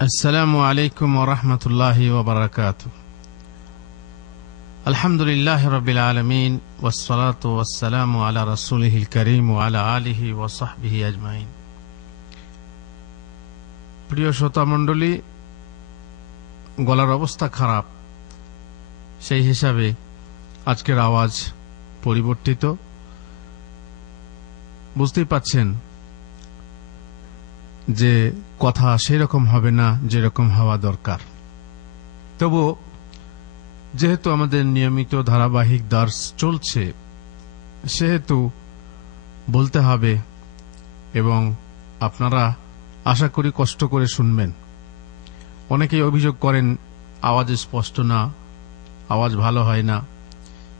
আসসালামু আলাইকুম ওয়া রাহমাতুল্লাহি ওয়া বারাকাতুহু। আলহামদুলিল্লাহি রাব্বিল আলামিন ওয়াস সালাতু ওয়াস সালামু আলা রাসূলিহিল কারীম ওয়া আলা আলিহি ওয়া সাহবিহি আজমাইন। প্রিয় শ্রোতা মণ্ডলী, গলার অবস্থা খারাপ, সেই হিসাবে আজকের আওয়াজ পরিবর্তিত। বুঝতেই পাচ্ছেন যে কথা সেরকম হবে না যেরকম হওয়া দরকার। তবু যেহেতু আমাদের নিয়মিত ধারাবাহিক দার্স চলছে, সেহেতু বলতে হবে এবং আপনারা আশা করি কষ্ট করে শুনবেন। অনেকেই অভিযোগ করেন আওয়াজ স্পষ্ট না, আওয়াজ ভালো হয় না।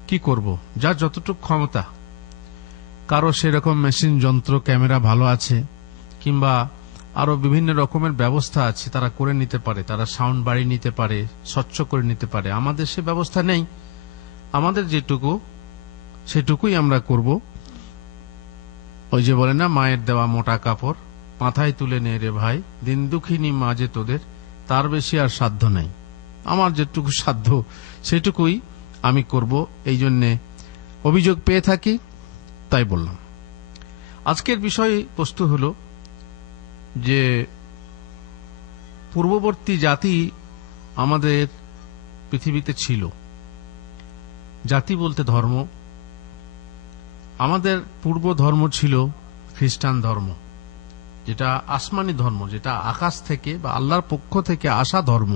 কি করব, যার যতটুকু ক্ষমতা। কারো সেরকম মেশিন যন্ত্র ক্যামেরা ভালো আছে, কিংবা আরো বিভিন্ন রকমের ব্যবস্থা আছে, তারা করে নিতে পারে, তারা সাউন্ড বাড়িয়ে নিতে পারে, স্বচ্ছ করে নিতে পারে। আমাদের সে ব্যবস্থা নেই। আমাদের যেটুকু সেটুকুই আমরা করব। ওই যে বলে না, মায়ের দেওয়া মোটা কাপড় মাথায় তুলে নে রে ভাই, দিন দুঃখিনী মা যে তোদের, তার বেশি আর সাধ্য নেই। আমার যেটুকু সাধ্য সেটুকুই আমি করব। এই জন্যে অভিযোগ পেয়ে থাকি, তাই বললাম। আজকের বিষয় বস্তু হলো যে পূর্ববর্তী জাতি আমাদের পৃথিবীতে ছিল। জাতি বলতে ধর্ম। আমাদের পূর্ব ধর্ম ছিল খ্রিস্টান ধর্ম, যেটা আসমানি ধর্ম, যেটা আকাশ থেকে বা আল্লাহর পক্ষ থেকে আসা ধর্ম।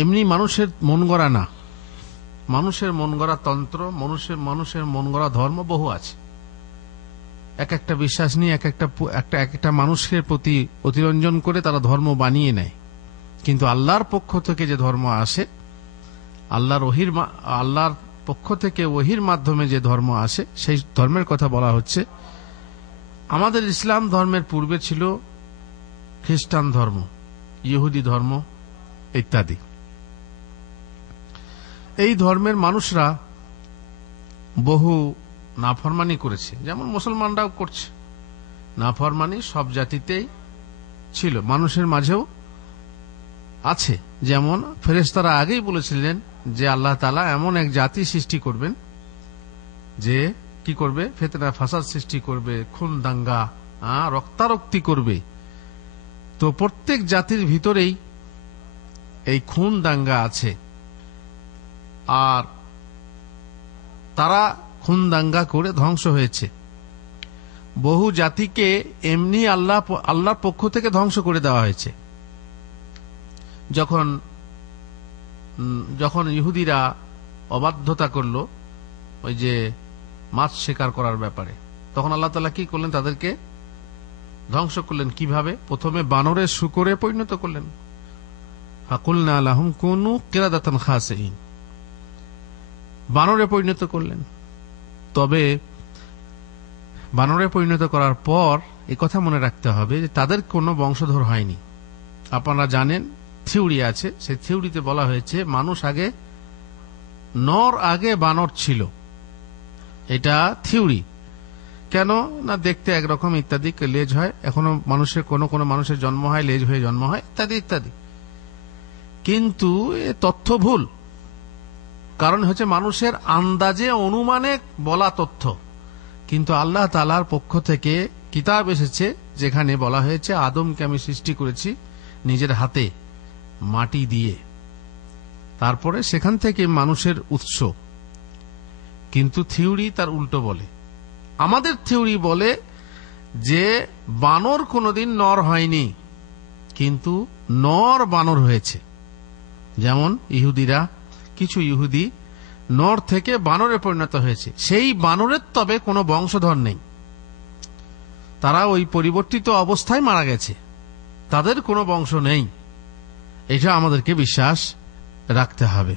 এমনি মানুষের মন গড়া না। মানুষের মন গড়া তন্ত্র, মানুষের মন গড়া ধর্ম বহু আছে। এক একটা বিশ্বাস নিয়ে এক একটা মানুষের প্রতি অতিরঞ্জন করে তারা ধর্ম বানিয়ে নেয়। কিন্তু আল্লাহর পক্ষ থেকে যে ধর্ম আসে, আল্লাহর পক্ষ থেকে ওহির মাধ্যমে যে ধর্ম আসে, সেই ধর্মের কথা বলা হচ্ছে। আমাদের ইসলাম ধর্মের পূর্বে ছিল খ্রিস্টান ধর্ম, ইহুদি ধর্ম ইত্যাদি। এই ধর্মের মানুষরা বহু নাফরমানি করেছে, যেমন মুসলমানরাও করছে। নাফরমানি সব জাতিতেই ছিল, মানুষের মাঝেও আছে। যেমন ফেরেশতারা আগেই বলেছিলেন যে আল্লাহ তাআলা এমন এক জাতি সৃষ্টি করবেন যে কি করবে, ফিতনা ফাসাদ সৃষ্টি করবে, খুন দাঙ্গা রক্তারক্তি করবে। তো প্রত্যেক জাতির ভিতরেই এই খুন দাঙ্গা আছে, আর তারা খুন দাঙ্গা করে ধ্বংস হয়েছে। বহু জাতিকে এমনি আল্লাহর পক্ষ থেকে ধ্বংস করে দেওয়া হয়েছে। যখন ইহুদিরা অবাধ্যতা করলো ওই যে মাছ শিকার করার ব্যাপারে, তখন আল্লাহ তাআলা কি করলেন, তাদেরকে ধ্বংস করলেন। কিভাবে? প্রথমে বানরের শূকরে পরিণত করলেন। ফাকুলনা লাহুম কুনু কিরাদাতান খাসিইন, বানরে পরিণত করলেন। তবে বানরে পরিণত করার পর এই কথা মনে রাখতে হবে যে তাদের কোনো বংশধর হয়নি। আপনারা জানেন, থিওরি আছে, সেই থিওরিতে বলা হয়েছে মানুষ আগে, নর আগে বানর ছিল। এটা থিওরি। কেন না, দেখতে একরকম ইত্যাদি, লেজ হয়, এখনো মানুষের কোনো মানুষের জন্ম হয়, লেজ হয়ে জন্ম হয়, ইত্যাদি ইত্যাদি। কিন্তু এ তথ্য ভুল। কারণ হচ্ছে মানুষের আন্দাজে অনুমানে বলা তথ্য। কিন্তু আল্লাহ তাআলার পক্ষ থেকে কিতাব এসেছে, যেখানে বলা হয়েছে আদমকে আমি সৃষ্টি করেছি নিজের হাতে মাটি দিয়ে, তারপরে সেখান থেকে মানুষের উৎস। কিন্তু থিওরি তার উল্টো বলে। আমাদের থিওরি বলে যে বানর কোনোদিন নর হয়নি, কিন্তু নর বানর হয়েছে। যেমন কিছু ইহুদি নর থেকে বানরে পরিণত হয়েছে। সেই বানরের তবে কোনো বংশধর নেই, তারা ওই পরিবর্তিত অবস্থায় মারা গেছে, তাদের কোনো বংশ নেই। এটা আমাদেরকে বিশ্বাস রাখতে হবে।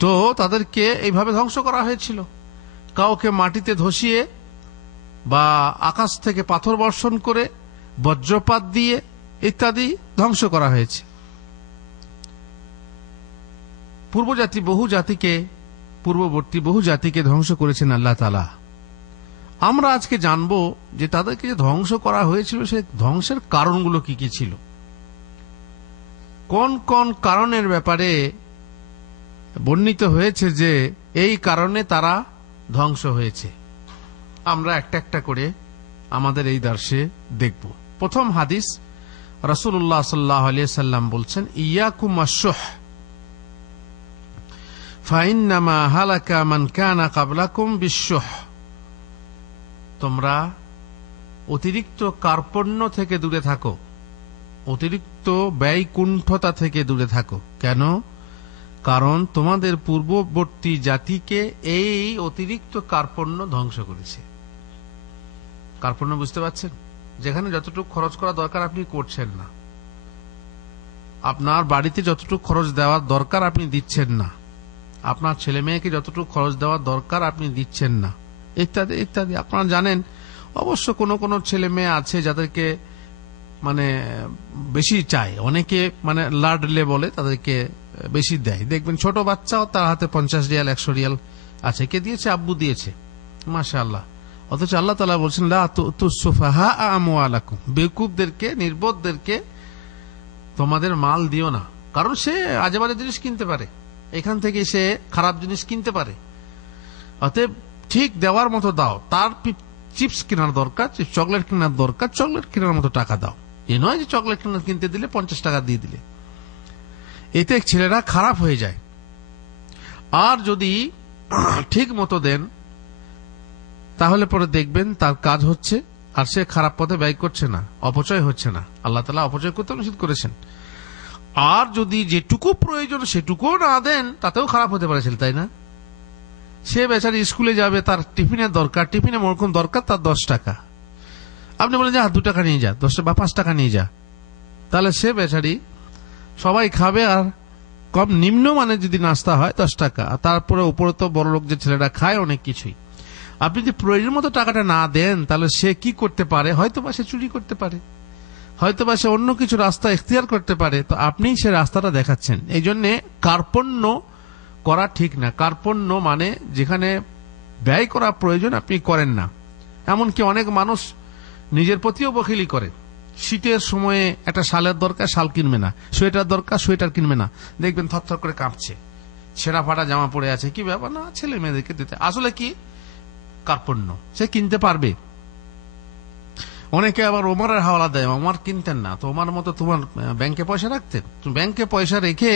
তো তাদেরকে এইভাবে ধ্বংস করা হয়েছিল। কাউকে মাটিতে ধসিয়ে বা আকাশ থেকে পাথর বর্ষণ করে, বজ্রপাত দিয়ে ইত্যাদি ধ্বংস করা হয়েছে। পূর্ববর্তী বহু জাতিকে ধ্বংস করেছেন আল্লাহ তাআলা। আমরা আজকে জানবো যে তাদেরকে যে ধ্বংস করা হয়েছিল, সে ধ্বংসের কারণগুলো কি কি ছিল। কোন কোন কারণের ব্যাপারে বর্ণিত হয়েছে যে এই কারণে তারা ধ্বংস হয়েছে, আমরা একটা একটা করে আমাদের এই দর্শে দেখব। প্রথম হাদিস, রাসূলুল্লাহ সাল্লাল্লাহু আলাইহি সাল্লাম বলছেন, ইয়াকুম আশ-শুহ ফাইন্নামা হালাকা মান কানা ক্বাবলাকুম বিশ-শুহ। তোমরা অতিরিক্ত কার্পণ্য থেকে দূরে থাকো, অতিরিক্ত ব্যয়কুণ্ঠতা থেকে দূরে থাকো। কেন? কারণ তোমাদের পূর্ববর্তী জাতিকে এই অতিরিক্ত কার্পণ্য ধ্বংস করেছে। কার্পণ্য বুঝতে পারছেন? যেখানে যতটুকু খরচ করা দরকার আপনি করছেন না, আপনার বাড়িতে যতটুকু খরচ দেওয়ার দরকার আপনি দিচ্ছেন না, আপনার ছেলে মেয়েকে যতটুকু খরচ দেওয়ার দরকার আপনি দিচ্ছেন না, ইত্যাদি ইত্যাদি। আপনারা জানেন অবশ্য কোন কোন ছেলে মেয়ে আছে যাদেরকে মানে বেশি চায়, অনেকে মানে লাডলে বলে তাদেরকে বেশি দেয়। দেখবেন ছোট বাচ্চাও তার হাতে 50 রিয়াল 100 রিয়াল আছে, কে দিয়েছে? আব্বু দিয়েছে, মাশাআল্লাহ। অথচ আল্লাহ তাআলা বলছেন, লা তুসফাহা আমওয়ালাকুম, বেকুবদেরকে, নির্বোধদেরকে তোমাদের মাল দিও না। কারণ সে আজেবাজে জিনিস কিনতে পারে, এখান থেকে সে খারাপ জিনিস কিনতে পারে। অতএব ঠিক দেওয়ার মতো দাও। তার চিপস কেনার দরকার, চকলেট কেনার দরকার, চকলেট কেনার মতো টাকা দাও। এ নয় যে চকলেট কিনতে দিলে 50 টাকা দিয়ে দিলে, এতে ছেলেরা খারাপ হয়ে যায়। আর যদি ঠিক মতো দেন তাহলে পরে দেখবেন তার কাজ হচ্ছে, আর সে খারাপ পথে ব্যয় করছে না, অপচয় হচ্ছে না। আল্লাহ তাআলা অপচয় করতে নিষেধ করেছেন। আর যদি যেটুকু প্রয়োজন সেটুকুও না দেন, তাতেও খারাপ হতে পারে ছেলে, তাই না? সে বেচারি স্কুলে যাবে, তার টিফিনের দরকার, টিফিনে মরকম দরকার তার 10 টাকা। আপনি বলেন যে 2 টাকা নিয়ে যা, 10 বা 5 টাকা নিয়ে যা, তাহলে সে বেচারি সবাই খাবে, আর কম নিম্ন মানে যদি নাস্তা হয় 10 টাকা, তারপরে উপরে তো বড় লোক যে ছেলেরা খায় অনেক কিছুই। আপনি যদি প্রয়োজন মতো টাকাটা না দেন, তাহলে সে কি করতে পারে? হয়তো বা সে চুরি করতে পারে, হয়তো বা সে অন্য কিছু রাস্তা এখতিয়ার করতে পারে। তো আপনি সে রাস্তাটা দেখাচ্ছেন। এই জন্যে কার্পণ্য করা ঠিক না। কার্পণ্য মানে যেখানে ব্যয় করা প্রয়োজন আপনি করেন না। এমনকি অনেক মানুষ নিজের প্রতিও বখিলি করে। শীতের সময়ে একটা শালের দরকার, শাল কিনবে না, সোয়েটার দরকার, সোয়েটার কিনবে না, দেখবেন থরথর করে কাঁপছে, ছেঁড়া ফাটা জামা পরে আছে, কি ব্যাপার, না ছেলে মেয়েদেরকে দিতে। আসলে কি? কার্পণ্য। সে কিনতে পারবে। অনেকে আবার ওমরের হাওলা দেয়, ওমর কিনতেন না, তো ওমর মতো তোমার ব্যাংকে পয়সা রাখতেন? ব্যাংকে পয়সা রেখে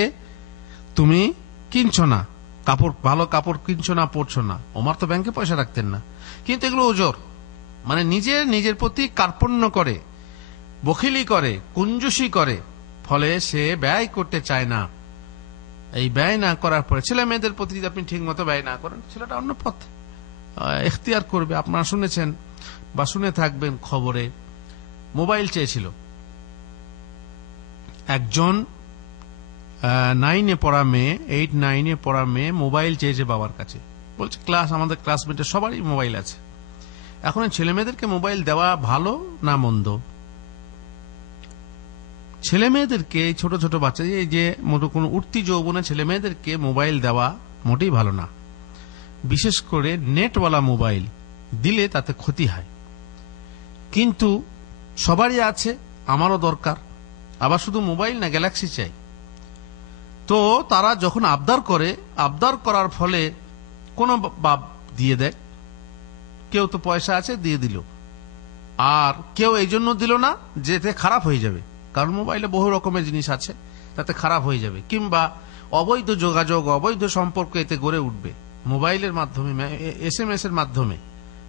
তুমি কিনছো না, কাপড়, ভালো কাপড় কিনছো না, পরছো না। ওমর তো ব্যাংকে পয়সা রাখতেন না। কিন্তু এগুলো ওজর, মানে নিজের প্রতি কার্পণ্য করে, বখিলি করে, কুঞ্জুসি করে, ফলে সে ব্যয় করতে চায় না। এই ব্যয় না করার পরে ছেলে মেয়েদের প্রতি যদি আপনি ঠিক মতো ব্যয় না করেন, ছেলেটা অন্য পথ এখতিয়ার করবে। আপনারা শুনেছেন বা শুনে থাকবেন, খবরে মোবাইল চেয়েছিল একজন 9-এ পড়া মেয়ে, 8-9-এ পড়া মেয়ে মোবাইল চেয়েছে বাবার কাছে। বলছে আমাদের ক্লাসমেটের সবারই মোবাইল আছে। এখন ছেলে মেয়েদেরকে মোবাইল দেওয়া ভালো না মন্দ? ছেলে মেয়েদেরকে, ছোট ছোট বাচ্চা, এই যে কোন উঠতি যৌবনে ছেলে মেয়েদেরকে মোবাইল দেওয়া মোটেই ভালো না। বিশেষ করে নেটওয়ালা মোবাইল দিলে তাতে ক্ষতি হয়। কিন্তু সবারই আছে, আমারও দরকার। আবার শুধু মোবাইল না, গ্যালাক্সি চাই। তো তারা যখন আবদার করে, আবদার করার ফলে কোন বাপ দিয়ে দেয়, কেউ তো পয়সা আছে দিয়ে দিল, আর কেউ এই জন্য দিল না যেতে খারাপ হয়ে যাবে, কারণ মোবাইলে বহু রকমের জিনিস আছে, তাতে খারাপ হয়ে যাবে, কিংবা অবৈধ যোগাযোগ, অবৈধ সম্পর্ক এতে গড়ে উঠবে মোবাইলের মাধ্যমে, SMS এর মাধ্যমে,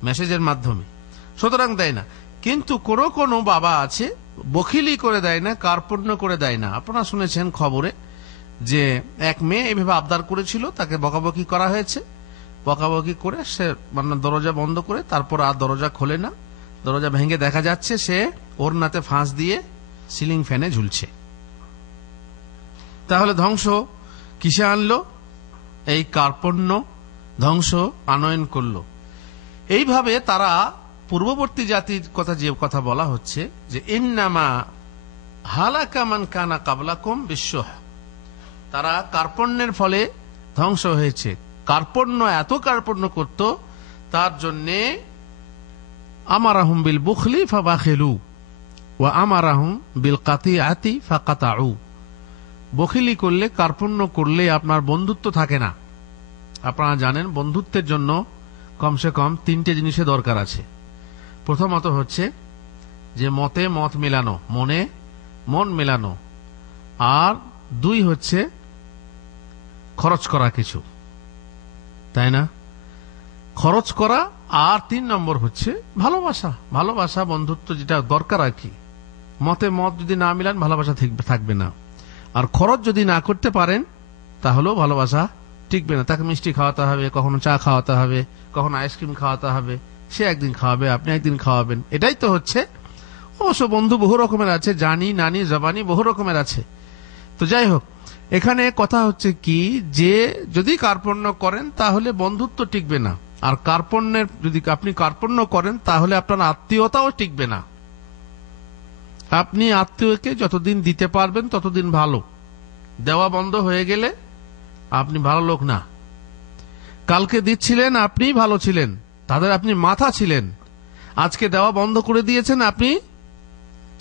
মেসেজের মাধ্যমে, সুতরাং দেয় না। কিন্তু কোন বাবা আছে বখিলি করে দেয় না, কার্পণ্য করে দেয় না। আপনারা শুনেছেন খবরে যে এক মেয়ে এইভাবে আবদার করেছিল, তাকে বকাবকি করা হয়েছে, বকাবকি করে সে মানে দরজা বন্ধ করে, তারপর আর দরজা খোলে না, দরজা ভেঙে দেখা যাচ্ছে সে ওড়নাতে ফাঁস দিয়ে সিলিং ফ্যানে ঝুলছে। তাহলে ধ্বংস কিসে আনলো? এই কার্পণ্য ধ্বংস আনয়ন করলো। এইভাবে তারা পূর্ববর্তী জাতির কথা, যে কথা বলা হচ্ছে যে ইন্নামা হালাকা মান কানা ক্বাবলাকুম বিশ-শুহ, তারা কার্পণ্যের ফলে ধ্বংস হয়েছে। কার্পণ্য, এত কার্পণ্য করত, তার জন্যে আমারাহুম বিল বুখলি ফাবাখিলু ওয়া আমারাহুম বিল কাতিআতি ফাকাতাউ, বখিলি করলে, কার্পণ্য করলে আপনার বন্ধুত্ব থাকে না। আপনারা জানেন বন্ধুত্বের জন্য কমসে কম 3টে জিনিসের দরকার আছে। প্রথমত হচ্ছে যে মতে মত মেলানো, মনে মন মেলানো, আর 2 হচ্ছে খরচ করা কিছু, তাই না? খরচ করা। আর 3 নম্বর হচ্ছে ভালোবাসা। ভালোবাসা, বন্ধুত্ব যেটা দরকার আর কি। মতে মত যদি না মিলান ভালোবাসা থাকবে না। আর খরচ যদি না করতে পারেন তাহলেও ভালোবাসা টিকবে না। তাকে মিষ্টি খাওয়াতে হবে, কখনো চা খাওয়াতে হবে, কখনো আইসক্রিম খাওয়াতে হবে। সে একদিন খাওয়াবে, আপনি একদিন খাওয়াবেন। এটাই তো হচ্ছে। অবশ্য বন্ধু বহু রকমের আছে, জানি, নানি, জবানি বহু রকমের আছে। তো যাই হোক, এখানে কথা হচ্ছে কি, যে যদি কার্পণ্য করেন তাহলে বন্ধুত্ব টিকবে না। আর কার্পণ্যের যদি আপনি কার্পণ্য করেন তাহলে আপনার আত্মীয়তাও টিকবে না। আপনি আত্মীয়কে যতদিন দিতে পারবেন ততদিন ভালো। দেওয়া বন্ধ হয়ে গেলে আপনি ভালো লোক না। কালকে দিচ্ছিলেন, আপনি ভালো ছিলেন, তাদের আপনি মাথা ছিলেন। আজকে দেওয়া বন্ধ করে দিয়েছেন, আপনি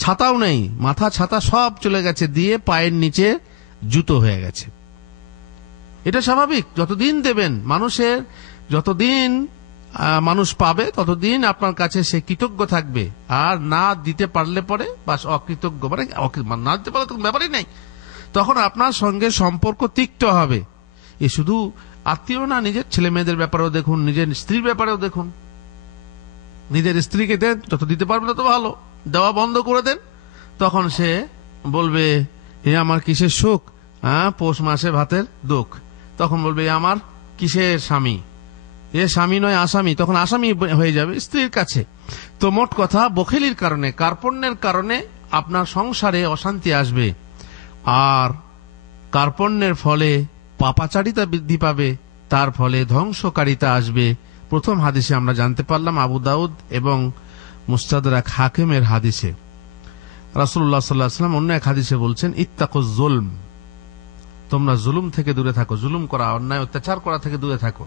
ছাতাও নেই, মাথা ছাতা সব চলে গেছে, দিয়ে পায়ের নিচে জুতো হয়ে গেছে। এটা স্বাভাবিক। যতদিন দেবেন, মানুষের যতদিন মানুষ পাবে ততদিন আপনার কাছে সে কৃতজ্ঞ থাকবে। আর না দিতে পারলে পরে বাস অকৃতজ্ঞ, মানে না দিতে পারলে তো ব্যাপারই নেই। তখন আপনার সঙ্গে সম্পর্ক তিক্ত হবে। এ শুধু আত্মীয় না, নিজের ছেলে মেয়েদের ব্যাপারেও দেখুন, নিজের স্ত্রীর ব্যাপারেও দেখুন। নিজের স্ত্রীকে দেন, যত দিতে পারবে তত ভালো। দেওয়া বন্ধ করে দেন, তখন সে বলবে এ আমার কিসের সুখ, পৌষ মাসে ভাতের দুঃখ। তখন বলবে এ আমার কিসের স্বামী, এ স্বামী নয় আসামি। তখন আসামি হয়ে যাবে স্ত্রীর কাছে। তো মোট কথা, বখিলির কারণে, কার্পণ্যের কারণে আপনার সংসারে অশান্তি আসবে। আর কার্পণ্যের ফলে পাপাচারিতা বৃদ্ধি পাবে, তার ফলে ধ্বংসকারিতা আসবে। প্রথম হাদিসে আমরা জানতে পারলাম, আবু দাউদ এবং মুস্তাদরাক হাকিমের হাদিসে রাসূলুল্লাহ সাল্লাল্লাহু আলাইহি ওয়াসাল্লাম অন্য এক হাদিসে বলছেন, ইত্তাকুজ জুলম, তোমরা জুলুম থেকে দূরে থাকো, জুলুম করা, অন্যায় অত্যাচার করা থেকে দূরে থাকো।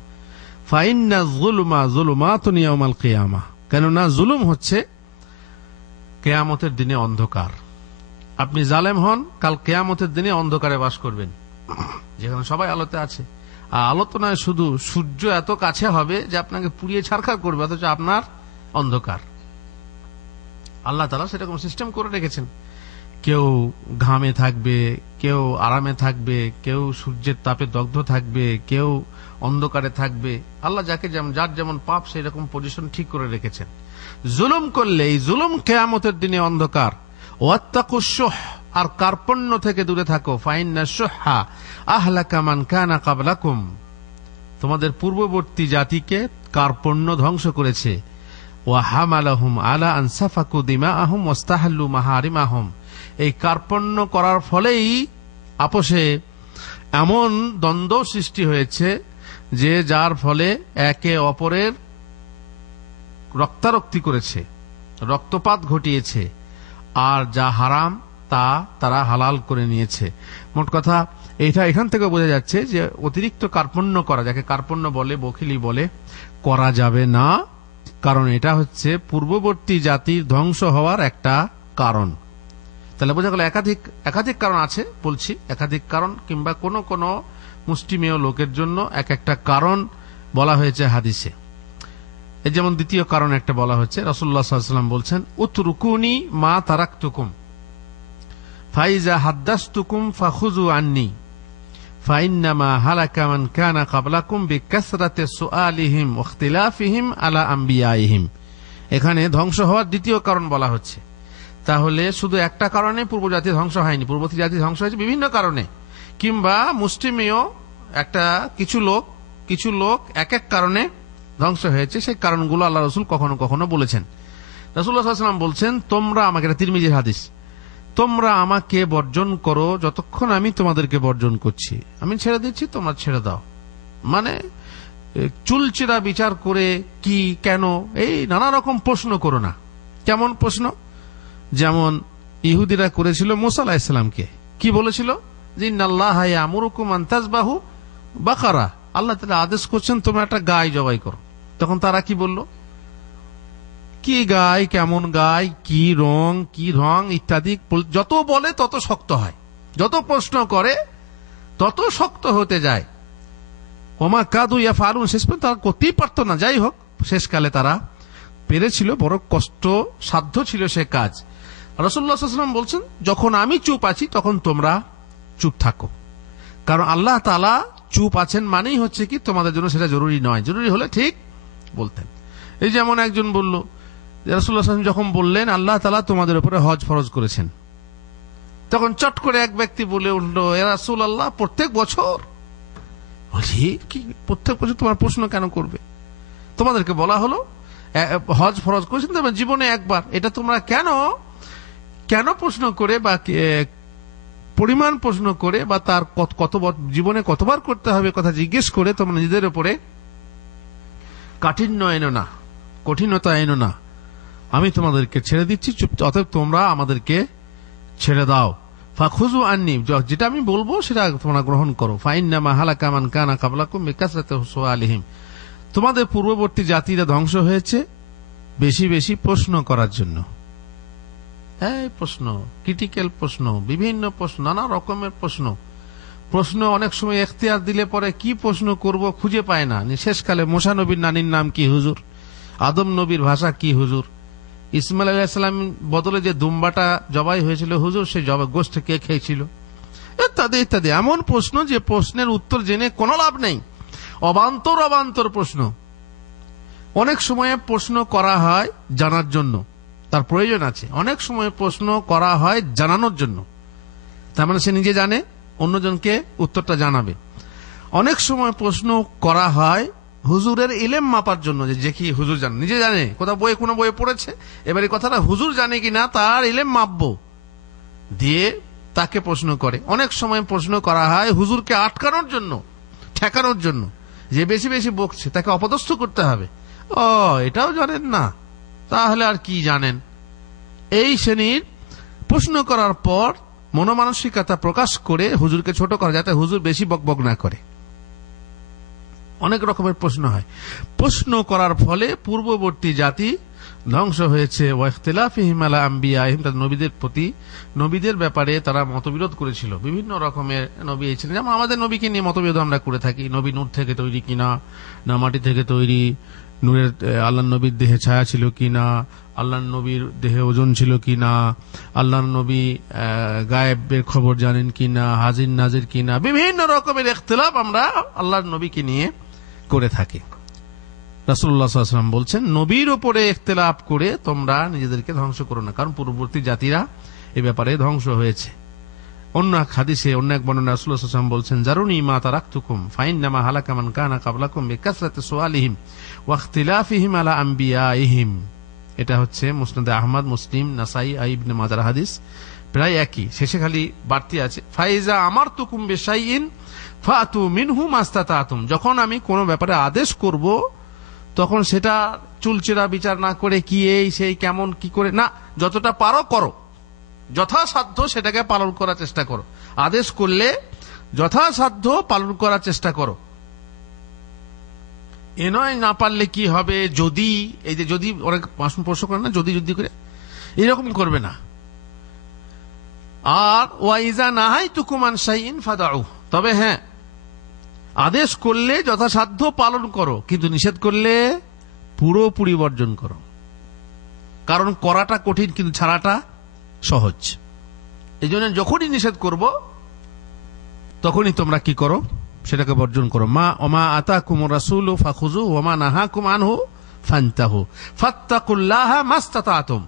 ফাইন্না যুলমা যুলুমাতুন ইয়াউমাল কিয়ামাহ, কেননা জুলুম হচ্ছে কিয়ামতের দিনে অন্ধকার। আপনি জালেম হন, কাল কিয়ামতের দিনে অন্ধকারে বাস করবেন, যেখানে সবাই আলোতে আছে। আর আলো তো নয়, শুধু সূর্য এত কাছে হবে যে আপনাকে পুড়িয়ে ছারখার করবে, অথচ আপনার অন্ধকার। আল্লাহ তাআলা সেরকম সিস্টেম করে রেখেছেন। কেউ ঘামে থাকবে, কেউ আরামে থাকবে, কেউ সূর্যের তাপে দগ্ধ থাকবে, কেউ অন্ধকারে থাকবে। আল্লাহ যাকে যেমন, যার যেমন পাপ সেই রকম পজিশন ঠিক করে রেখেছেন। জুলুম করলে এই জুলুম কিয়ামতের দিনে অন্ধকার। ওয়াত্তাকুশ শুহ, আর কার্পণ্য থেকে দূরে থাকো। ফাইন্না শুহা আহলাকা মান কানা ক্বাবলাকুম, তোমাদের পূর্ববর্তী জাতিকে কার্পণ্য ধ্বংস করেছে। ওয়া হামালাহুম আলা আন সাফাকু দিমাআহুম ওয়াস্তাহাল্লু মাহারিমাহুম, এই কার্পণ্য করার ফলেই আপোষে এমন দ্বন্দ্ব সৃষ্টি হয়েছে যে যার ফলে একে অপরের রক্তারক্তি করেছে, রক্তপাত ঘটিয়েছে, আর যা হারাম তা তারা হালাল করে নিয়েছে। মোট কথা এটা এখান থেকে বোঝা যাচ্ছে যে অতিরিক্ত কার্পণ্য করা, যাকে কার্পণ্য বলে, বখিলি বলে, করা যাবে না। কারণ এটা হচ্ছে পূর্ববর্তী জাতির ধ্বংস হওয়ার একটা কারণ। তাহলে বোঝা গেল একাধিক কারণ আছে, বলছি একাধিক কারণ, কিংবা কোন কোন মুষ্টিমেয় লোকের জন্য এক একটা কারণ বলা হয়েছে হাদিসে। এই যেমন দ্বিতীয় কারণ একটা বলা হচ্ছে, রাসূলুল্লাহ সাল্লাল্লাহু আলাইহি ওয়াসাল্লাম বলছেন, উতরুকুনি মা তারাকতুকুম ফাইজা হাদ্দাসতুকুম ফাখুযু আন্নী ফাইন্নামা হালাকা মান কানা ক্বাবলাকুম বিকাসরাতি সুআলিহিম ওয়া ইখতিলাফিহিম আলা আম্বিয়াইহিম। এখানে ধ্বংস হওয়ার দ্বিতীয় কারণ বলা হচ্ছে। তাহলে শুধু একটা কারণে পূর্বজাতি ধ্বংস হয়নি, পূর্ববর্তী জাতি ধ্বংস হয়েছে বিভিন্ন কারণে, কিংবা মুসলিমীয় একটা কিছু লোক এক এক কারণে ধ্বংস হয়েছে। সেই কারণগুলো আল্লাহ রাসূল কখনো কখনো বলেছেন। রাসূলুল্লাহ সাল্লাল্লাহু আলাইহি ওয়াসাল্লাম বলছেন, তোমরা আমাকে, এটা তিরমিজির হাদিস, তোমরা আমাকে বর্জন করো যতক্ষণ আমি তোমাদেরকে বর্জন করছি। আমি ছেড়ে দিচ্ছি, তোমরা ছেড়ে দাও। মানে চুলচেরা বিচার করে কি, কেন, এই নানা রকম প্রশ্ন করো না। কেমন প্রশ্ন? যেমন ইহুদিরা করেছিল মুসা আলাইহিস সালামকে। কি বলেছিল? যে ইন্নাল্লাহা ইয়ামুরুকুম আন তাযবাহু বাকারা, আল্লাহ তাআলা আদেশ করছেন তোমরা একটা গায় জবাই করো। তখন তারা কি বলল? কি গায়, কেমন গায়, কি রং ইত্যাদি যত বলে তত শক্ত হয়। যত প্রশ্ন করে তত শক্ত হতে যায়। ওমা কাদু ইয়াফআলুন, শেষ পর্যন্ত তারা করতেই পারত না। যাই হোক, শেষকালে তারা পেরেছিল, বড় কষ্ট সাধ্য ছিল সে কাজ। রাসূলুল্লাহ সাল্লাল্লাহু আলাইহি ওয়াসাল্লাম বলছেন, যখন আমি চুপ আছি তখন তোমরা চুপ থাকো, কারণ আল্লাহ তাআলা চুপ আছেন মানেই হচ্ছে কি তোমাদের জন্য সেটা জরুরি নয়, জরুরি হলে ঠিক বলতেন। এই যেমন একজন বলল, রাসূলুল্লাহ সাল্লাল্লাহু আলাইহি ওয়াসাল্লাম যখন বললেন আল্লাহ তাআলা তোমাদের উপরে হজ ফরজ করেছেন, তখন চট করে এক ব্যক্তি বলে উঠল, ইয়া রাসূলুল্লাহ প্রত্যেক বছর। বলছি, কি প্রত্যেক বছর তোমার প্রশ্ন কেন করবে? তোমাদেরকে বলা হলো হজ ফরজ করেছেন তোমার জীবনে একবার, এটা তোমরা কেন কেন প্রশ্ন করে বা পরিমাণ প্রশ্ন করে বা তার কত জীবনে কতবার করতে হবে কথা জিজ্ঞেস করে তোমরা নিজেদের উপরে কাঠিন্য এনো না, কঠিনতা এনো না। আমি তোমাদেরকে ছেড়ে দিচ্ছি, অতএব তোমরা আমাদেরকে ছেড়ে দাও। ফাখুযু আন্নী, যেটা আমি বলবো সেটা তোমরা গ্রহণ করো। ফাইন্নামা হালাকা মান কানা ক্বাবলাকুম বিকাসরাতি সুআলিহিম, তোমাদের পূর্ববর্তী জাতিরা ধ্বংস হয়েছে বেশি বেশি প্রশ্ন করার জন্য। এই প্রশ্ন, ক্রিটিক্যাল প্রশ্ন, বিভিন্ন প্রশ্ন, নানা রকমের প্রশ্ন অনেক সময় এখতিয়ার দিলে পরে কি প্রশ্ন করব খুঁজে পায় না। শেষকালে মুসা নবীর নানির নাম কি হুজুর, আদম নবীর ভাষা কি হুজুর, ইসমাইল আলাইহিস সালাম বদলে যে দুম্বাটা জবাই হয়েছিল হুজুর, সেই গোশত কে খেয়েছিল, ইত্যাদি ইত্যাদি। এমন প্রশ্ন যে প্রশ্নের উত্তর জেনে কোনো লাভ নেই, অবান্তর প্রশ্ন। অনেক সময় প্রশ্ন করা হয় জানার জন্য, তার প্রয়োজন আছে। অনেক সময় প্রশ্ন করা হয় জানানোর জন্য, তার মানে সে নিজে জানে, অন্যজনকে উত্তরটা জানাবে। অনেক সময় প্রশ্ন করা হয় হুজুরের ইলম মাপার জন্য, যে কি হুজুর জানে, নিজে জানে, কোথাও বইয়ে কোনো বইয়ে পড়েছে, এবারে কথাটা হুজুর জানে কিনা তার ইলম মাপবো দিয়ে তাকে প্রশ্ন করে। অনেক সময় প্রশ্ন করা হয় হুজুরকে আটকানোর জন্য, ঠেকানোর জন্য, যে বেশি বেশি বকছে তাকে অপদস্থ করতে হবে। ও এটাও জানেন না, তাহলে আর কি জানেন? এই শ্রেণীর প্রশ্ন করার পর মনোমানসিকতা প্রকাশ করে হুজুরকে ছোট করা, যাতে হুজুর বেশি বকবক না করে। অনেক রকমের প্রশ্ন হয়। প্রশ্ন করার ফলে পূর্ববর্তী জাতি ধ্বংস হয়েছে। ওয়াইখতিলাফিহিম আলা আম্বিয়াহিম, তাদের নবীদের প্রতি, নবীদের ব্যাপারে তারা মতবিরোধ করেছিল। বিভিন্ন রকমের নবী ছিলেন, যেমন আমাদের নবীকে নিয়ে মতবিরোধ আমরা করে থাকি। নবী নূর থেকে তৈরি কিনা, না মাটি থেকে তৈরি, নূরের আল্লাহ নবীর দেহে ছায়া ছিল কিনা, আল্লাহ নবীর দেহে ওজন ছিল কিনা, আল্লাহ নবী গায়েবের খবর জানেন কিনা, হাজির নাজির কিনা, বিভিন্ন রকমের ইখতিলাফ আমরা আল্লাহর নবীকে নিয়ে করে থাকি। রাসূলুল্লাহ সাল্লাল্লাহু আলাইহি ওয়াসাল্লাম বলছেন, নবীর উপরে ইখতিলাফ করে তোমরা নিজেদেরকে ধ্বংস করো না, কারণ পূর্ববর্তী জাতিরা এ ব্যাপারে ধ্বংস হয়েছে। অন্য এক হাদিসে, অন্য এক বর্ণনা রাসূলুল্লাহ সাল্লাল্লাহু আলাইহি ওয়াসাল্লাম বলছেন, জারুনি মা তারাকতুকুম ফাইন্নামা হালাকা মান কানা ক্বাবলাকুম বিকাসরাতি সুআলিহিম ওয়া ইখতিলাফিহিম আলা আম্বিয়াইহিম। এটা হচ্ছে মুসনাদে আহমদ, মুসলিম, নাসাই, ইবনে মাজাহ হাদিস, প্রায় একই। শেষে খালি বাড়তি আছে, ফাইজা আমারতুকুম বিশাইইন ফাতু মিনহু মাস্তাতাতুম। যখন আমি কোনো ব্যাপারে আদেশ করব তখন সেটা চুলচেরা বিচার না করে কি এই সেই কেমন কি করে না, যতটা পারো করো, যথাসাধ্য সেটাকে পালন করার চেষ্টা করো। আদেশ করলে যথাসাধ্য পালন করার চেষ্টা করো। এ নয় না পারলে কি হবে যদি, এই যে যদি অনেক প্রশ্ন করে না, যদি করে এরকম করবে না। আর ওয়াইজা নাহাইতুকুম আন শাইইন ফাদাউ, তবে হ্যাঁ আদেশ করলে যথাসাধ্য পালন করো, কিন্তু নিষেধ করলে পুরোপুরি বর্জন করো। কারণ করাটা কঠিন কিন্তু ছাড়াটা সহজ। এই জন্য যখনই নিষেধ করব তখনই তোমরা কি করো, সেটাকে বর্জন করো। মা ওমা আতাকুমুর রাসূলু ফাখুযুহু ওয়া মা নাহাকুম আনহু ফান্তাহু ফাত্তাকুল্লাহা মাস্তাতাতুম।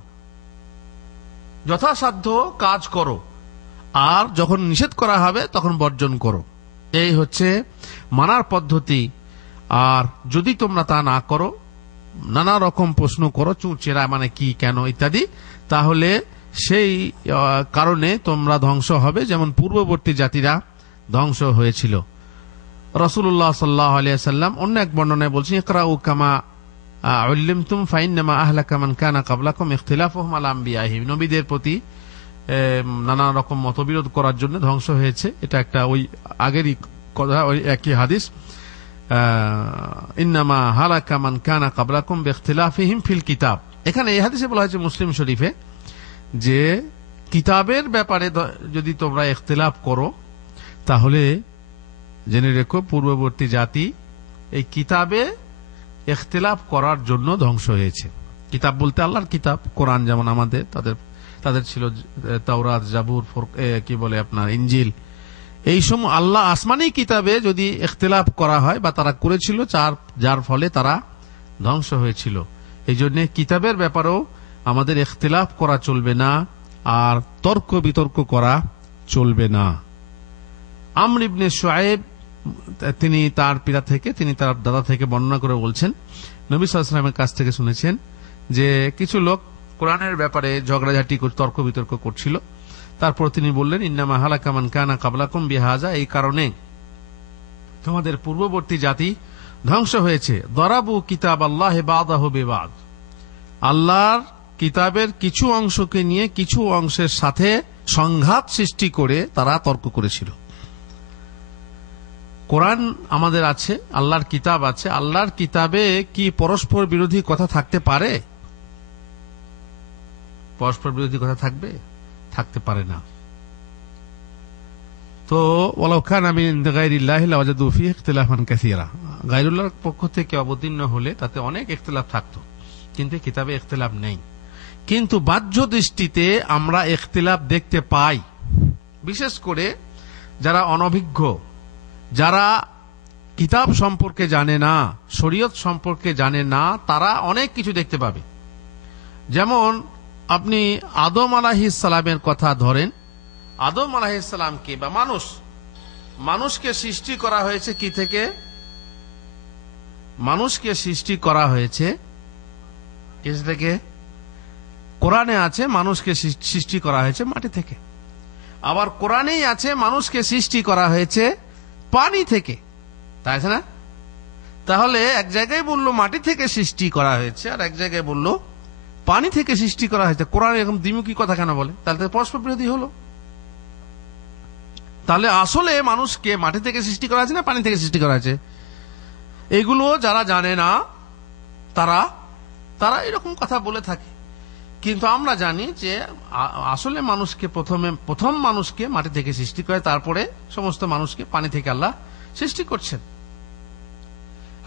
যথাসাধ্য কাজ করো, আর যখন নিষেধ করা হবে তখন বর্জন করো। এই হচ্ছে মানার পদ্ধতি। আর যদি তোমরা তা না করো, নানা রকম প্রশ্ন করো, চুঁচেরা মানে কি, কেন ইত্যাদি, তাহলে সেই কারণে তোমরা ধ্বংস হবে, যেমন পূর্ববর্তী জাতিরা ধ্বংস হয়েছিল। রাসূলুল্লাহ সাল্লাল্লাহু আলাইহি ওয়াসাল্লাম অন্য এক বর্ণনায় বলছেন, ইকরাউ কামা উল্লিমতুম ফাইন্নামা আহলাকা মান কানা ক্বাবলাকুম ইখতিলাফুহুম আলা আম্বিয়াহিম। নবীদের প্রতি নানা রকম মতবিরোধ করার জন্য ধ্বংস হয়েছে। এটা একটা ওই আগেরই কথা, ওই একই হাদিস, ইন্নামা হালাকা মান কানা ক্বাবলাকুম বিইখতিলাফিহিম ফিল কিতাব। এখানে এই হাদিসে বলা হয়েছে মুসলিম শরীফে যে কিতাবের ব্যাপারে যদি তোমরা ইখতিলাফ করো তাহলে জেনে রেখো পূর্ববর্তী জাতি এই কিতাবে ইখতিলাফ করার জন্য ধ্বংস হয়েছে। কিতাব বলতে আল্লাহর কিতাব, কোরআন যেমন আমাদের, তাদের ছিল তাওরাত, জাবুর, কি বলে আপনার ইনজিল। এই সময় আল্লাহ আসমানি কিতাবে যদি ইখতিলাফ করা হয় বা তারা করেছিল, যার ফলে তারা ধ্বংস হয়েছিল। এই জন্য কিতাবের ব্যাপারেও আমাদের ইখতিলাফ করা চলবে না, আর তর্ক বিতর্ক করা চলবে না। আমর ইবনে শুআয়ব তিনি তার পিতা থেকে, তিনি তার দাদা থেকে বর্ণনা করে বলছেন, নবী সাল্লাল্লাহু আলাইহি ওয়াসাল্লামের কাছ থেকে শুনেছেন যে কিছু লোক কোরআনের ব্যাপারে ঝগড়াঝাটি তর্ক বিতর্ক করছিল। তারপর তিনি বললেন, ইন্নামা হালাকা মান কানা ক্বাবলাকুম বিহাযা, এই কারণে তোমাদের পূর্ববর্তী জাতি ধ্বংস হয়েছে। দরাবু কিতাবাল্লাহি বাদাহু বিবাদ, আল্লাহর কিতাবের কিছু অংশকে নিয়ে কিছু অংশের সাথে সংঘাত সৃষ্টি করে তারা তর্ক করেছিল। কোরআন আমাদের আছে, আল্লাহর কিতাব আছে, আল্লাহর কিতাবে কি পরস্পর বিরোধী কথা থাকতে পারে? পরস্পর বিরোধী কথা থাকতে পারে না। তো ওয়ালাউ কানা মিন গায়রিল্লাহি লাওয়াজাদু ফীহি ইখতিলাফান কাসীরা, গায়রুল্লাহর পক্ষ থেকে অবতীর্ণ হলে তাতে অনেক ইখতিলাফ থাকতো, কিন্তু কিতাবে ইখতিলাফ নেই। কিন্তু বাহ্য দৃষ্টিতে আমরা ইখতিলাফ দেখতে পাই, বিশেষ করে যারা অনভিজ্ঞ, যারা কিতাব সম্পর্কে জানে না, শরীয়ত সম্পর্কে জানে না, তারা অনেক কিছু দেখতে পাবে। যেমন আপনি আদম আলাইহিস সালামের কথা ধরেন। আদম আলাইহিস সালামকে বা মানুষকে সৃষ্টি করা হয়েছে কি থেকে? মানুষকে সৃষ্টি করা হয়েছে কিস থেকে? কোরআনে আছে মানুষকে সৃষ্টি করা হয়েছে মাটি থেকে। আবার কোরআনেই আছে মানুষকে সৃষ্টি করা হয়েছে পানি থেকে, তাই না? তাহলে এক জায়গায় বললো মাটি থেকে সৃষ্টি করা হয়েছে, আর এক জায়গায় বললো পানি থেকে সৃষ্টি করা হয়েছে। কোরআন এরকম দ্বিমুখী কথা কেন বলে? তাহলে পরস্পর বিরোধী হলো। তাহলে আসলে মানুষকে মাটি থেকে সৃষ্টি করা হয়েছে না পানি থেকে সৃষ্টি করা হয়েছে? এগুলো যারা জানে না তারা এরকম কথা বলে থাকে। কিন্তু আমরা জানি যে আসলে মানুষকে প্রথম মানুষকে মাটি থেকে সৃষ্টি করে, তারপরে সমস্ত মানুষকে পানি থেকে আল্লাহ সৃষ্টি করছেন।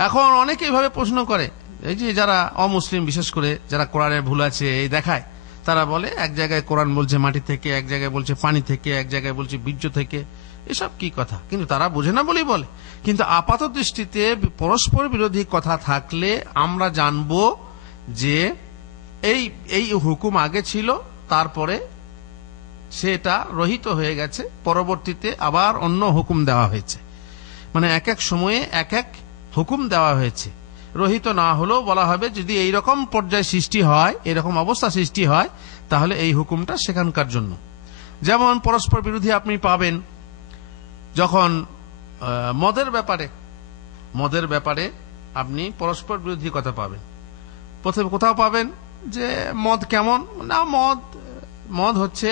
এখন অনেকে এইভাবে প্রশ্ন করে, এই যে যারা অমুসলিম, বিশেষ করে যারা কোরআনের ভুল আছে এই দেখায়, তারা বলে এক জায়গায় কোরআন বলছে মাটি থেকে, এক জায়গায় বলছে পানি থেকে, এক জায়গায় বলছে বীর্য থেকে। এসব কি কথা? কিন্তু তারা বোঝে না বলেই বলে। কিন্তু আপাত দৃষ্টিতে পরস্পর বিরোধী কথা থাকলে আমরা জানবো যে এই হুকুম আগে ছিল, তারপরে সেটা রহিত হয়ে গেছে, পরবর্তীতে আবার অন্য হুকুম দেওয়া হয়েছে। মানে এক এক সময়ে এক এক হুকুম দেওয়া হয়েছে। রহিত না হলেও বলা হবে যদি এইরকম পর্যায় সৃষ্টি হয়, এরকম অবস্থা সৃষ্টি হয়, তাহলে এই হুকুমটা সেখানকার জন্য। যেমন পরস্পর বিরোধী আপনি পাবেন যখন মদের ব্যাপারে আপনি পরস্পর বিরোধী কথা পাবেন। প্রথমে কোথাও পাবেন যে মদ কেমন না, মদ হচ্ছে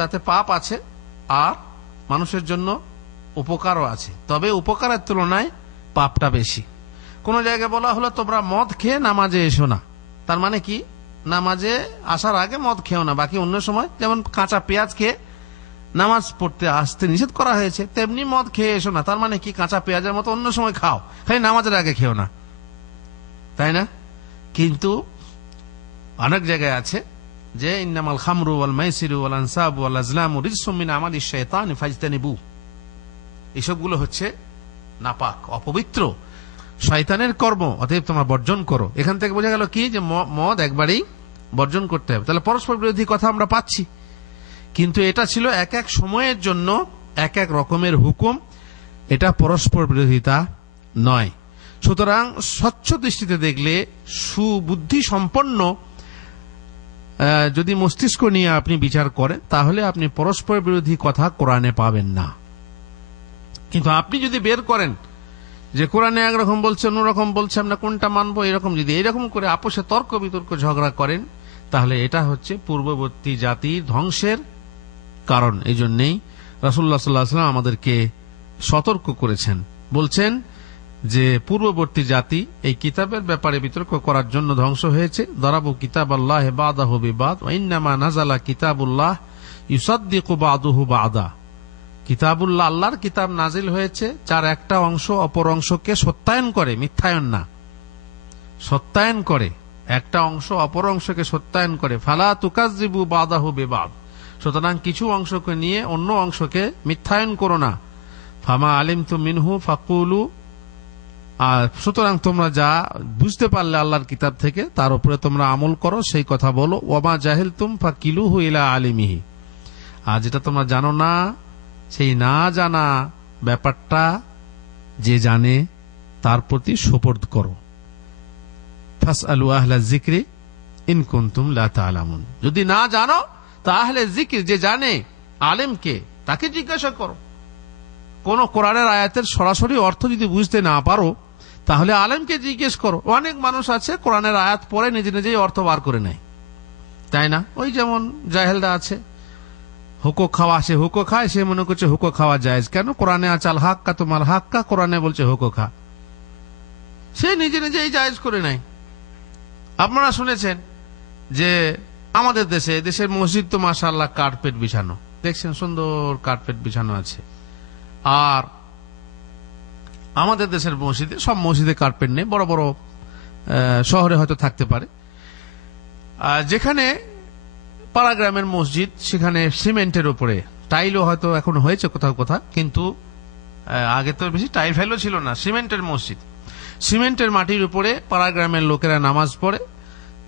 তাতে পাপ আছে আর মানুষের জন্য উপকারও আছে, তবে উপকারের তুলনায় পাপটা বেশি। কোন জায়গায় বলা হলো তোমরা মদ খেয়ে নামাজে এসো না, তার মানে কি নামাজে আসার আগে মদ খেও না, বাকি অন্য সময় যেমন কাঁচা পেঁয়াজ খেয়ে নামাজ পড়তে আসতে নিষেধ করা হয়েছে, তেমনি মদ খেয়ে এসো না, তার মানে কি কাঁচা পেঁয়াজের মতো অন্য সময় খাও, খালি নামাজের আগে খেও না, তাই না? কিন্তু অনেক জায়গায় আছে যে ইন্নামাল খামরু ওয়াল মাইসিরু ওয়াল আনসাবু ওয়াল আজলামু রিজসুম মিন আমালিশ শাইতানি ফাজতানিবু, এসবগুলো হচ্ছে নাপাক, অপবিত্র, শয়তানের কর্ম, অতএব তোমরা বর্জন করো। এখান থেকে বোঝা গেল কি যে মদ একবারেই বর্জন করতে হবে। তাহলে পরস্পর বিরোধী কথা আমরা পাচ্ছি, কিন্তু এটা ছিল এক এক সময়ের জন্য এক এক রকমের হুকুম, এটা পরস্পর বিরোধিতা নয়। সুতরাং স্বচ্ছ দৃষ্টিতে দেখলে, সুবুদ্ধি সম্পন্ন যদি মস্তিষ্ক নিয়ে আপনি বিচার করেন, তাহলে আপনি পরস্পর বিরোধী কথা কোরআনে পাবেন না। কিন্তু আপনি যদি বের করেন যে কোরআনে একরকম বলছে, অন্যরকম বলছে, আমরা কোনটা মানবো, এরকম যদি এরকম করে আপোষে তর্ক বিতর্ক ঝগড়া করেন, তাহলে এটা হচ্ছে পূর্ববর্তী জাতির ধ্বংসের কারণ। এই জন্যেই রাসূলুল্লাহ সাল্লাল্লাহু আলাইহি ওয়াসাল্লাম আমাদেরকে সতর্ক করেছেন, বলছেন যে পূর্ববর্তী জাতি এই কিতাবের ব্যাপারে বিতর্ক করার জন্য ধ্বংস হয়েছে। দরাবু কিতাবাল্লাহি বাদাহু বিবাদ ওয়া ইন্নামা নাযালা কিতাবুল্লাহ ইউসাদ্দিকু বাদুহু বাদা। কিতাবুল্লাহ, আল্লাহর কিতাব নাজিল হয়েছে, যার একটা অংশ অপর অংশকে সত্যায়ন করে, মিথ্যায়ন না, সত্যায়ন করে। একটা অংশ অপর অংশকে সত্যায়ন করে। ফালা তুকাজ্জিবু বাদাহু বিবাদ, সুতরাং কিছু অংশকে নিয়ে অন্য অংশকে মিথ্যায়ন করো না। ফামা আলিমতুম মিনহু ফাকুলু, আর সুতরাং তোমরা যা বুঝতে পারলে আল্লাহর কিতাব থেকে তার উপরে তোমরা আমল করো, সেই কথা বলো। ওয়ামা জাহিলতুম ফাকিলুহু ইলা আলিমিহি, আর যেটা তোমরা জানো না সেই না জানা ব্যাপারটা যে জানে তার প্রতি সুপর্দ করো। ফাসআলু আহলা যিকরি ইন কুনতুম লা তা'লামুন, যদি না জানো তা আহলে যিকর, যে জানে আলেমকে, তাকে জিজ্ঞাসা করো। কোন কোরআনের আয়াতের সরাসরি অর্থ যদি বুঝতে না পারো তাহলে আলেমকে জিজ্ঞেস করো। অনেক মানুষ আছে কোরআনের আয়াত পড়ে নিজে নিজেই অর্থ বার করে নেয়, তাই না? ওই যেমন জাহেলরা আছে, হুকো খাওয়া, সে হুকো খায়, সে মনে করছে হুকো খাওয়া জায়েজ। কেন? কোরআনে আছে আল হাক্কা তোমাল হাক্কা, কোরআনে বলছে হুকো খা, সে নিজে নিজেই জায়েজ করে নেয়। আপনারা শুনেছেন যে আমাদের দেশের মসজিদ তো মাশাআল্লাহ কার্পেট বিছানো, দেখছেন সুন্দর কার্পেট বিছানো আছে। আর আমাদের দেশের মসজিদে, সব মসজিদে কার্পেট নেই, বড় বড় শহরে হয়তো থাকতে পারে। যেখানে পাড়া গ্রামের মসজিদ সেখানে সিমেন্টের উপরে, টাইলও হয়তো এখন হয়েছে কোথাও কোথাও, কিন্তু আগে তো বেশি টাইল ফাইলও ছিল না, সিমেন্টের মসজিদ। সিমেন্টের মাটির উপরে পাড়া গ্রামের লোকেরা নামাজ পড়ে,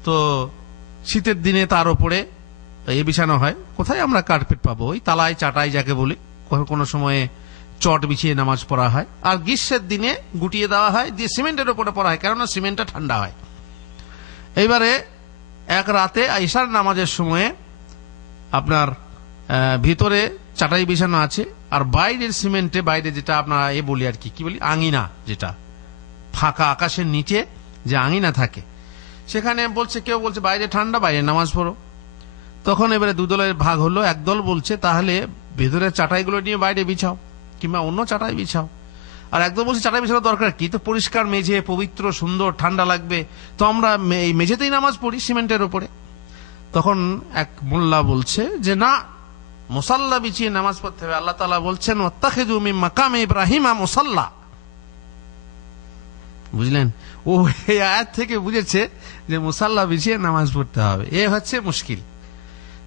তো শীতের দিনে তার উপরে এই বিছানো হয়। কোথায় আমরা কার্পেট পাবো? ওই তালাই চাটাই যাকে বলি, কোনো সময়ে চট বিছিয়ে নামাজ পড়া হয়। আর গ্রীষ্মের দিনে গুটিয়ে দেওয়া হয়, দিয়ে সিমেন্টের উপরে পড়া হয়, কেননা সিমেন্টটা ঠান্ডা হয়। এইবারে এক রাতে ঈশার নামাজের সময়ে আপনার ভিতরে চাটাই বিছানো আছে, আর বাইরের সিমেন্টে, বাইরে যেটা আপনারা বলি আর কি বলি, আঙিনা, যেটা ফাঁকা আকাশের নিচে যে আঙিনা থাকে, সেখানে বলছে, কেউ বলছে বাইরে ঠান্ডা, বাইরে নামাজ পড়ো। তখন এবারে দুদলের ভাগ হলো। একদল বলছে তাহলে ভেতরের চাটাইগুলো নিয়ে বাইরে বিছাও, কিংবা অন্য চাটাই বিছাও। আর একদল বলছে চাটাই বিছানোর দরকার কি, তো পরিষ্কার মেঝে, পবিত্র সুন্দর, ঠান্ডা লাগবে, তো আমরা এই মেঝেতেই নামাজ পড়ি সিমেন্টের উপরে। তখন এক মোল্লা বলছে যে না, মুসাল্লা বিছিয়ে নামাজ পড়তে হবে। আল্লাহ তাআলা বলছেন ওয়াত্তাখিযু মিন মাকামি ইব্রাহিমা মুসাল্লা। বুঝলেন? ও এই আয়াত থেকে বুঝেছে যে মুসাল্লা বিছিয়ে নামাজ পড়তে হবে। এ হচ্ছে মুশকিল,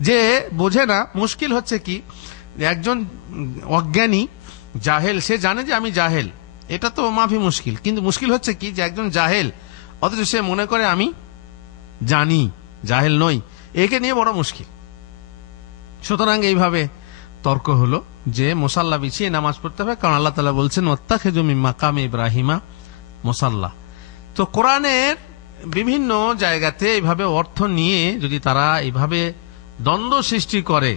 যে বোঝে না। মুশকিল হচ্ছে কি, একজন অজ্ঞানী জাহেল, সে জানে যে আমি জাহেল, এটা তো মাফি মুশকিল। কিন্তু মুশকিল হচ্ছে কি, যে একজন জাহেল অথচ সে মনে করে আমি জানি, জাহেল নই, একে নিয়ে বড় মুশকিল। সুতরাং এইভাবে তর্ক হলো যে মুসাল্লা বিছিয়ে নামাজ পড়তে হবে, কারণ আল্লাহ তাআলা বলছেন ওয়াত্তাখিযু মিন মাকামি ইব্রাহিমা মুসাল্লা। তো কোরআনের বিভিন্ন জায়গাতে এইভাবে অর্থ নিয়ে যদি তারা এইভাবে দ্বন্দ্ব সৃষ্টি করে,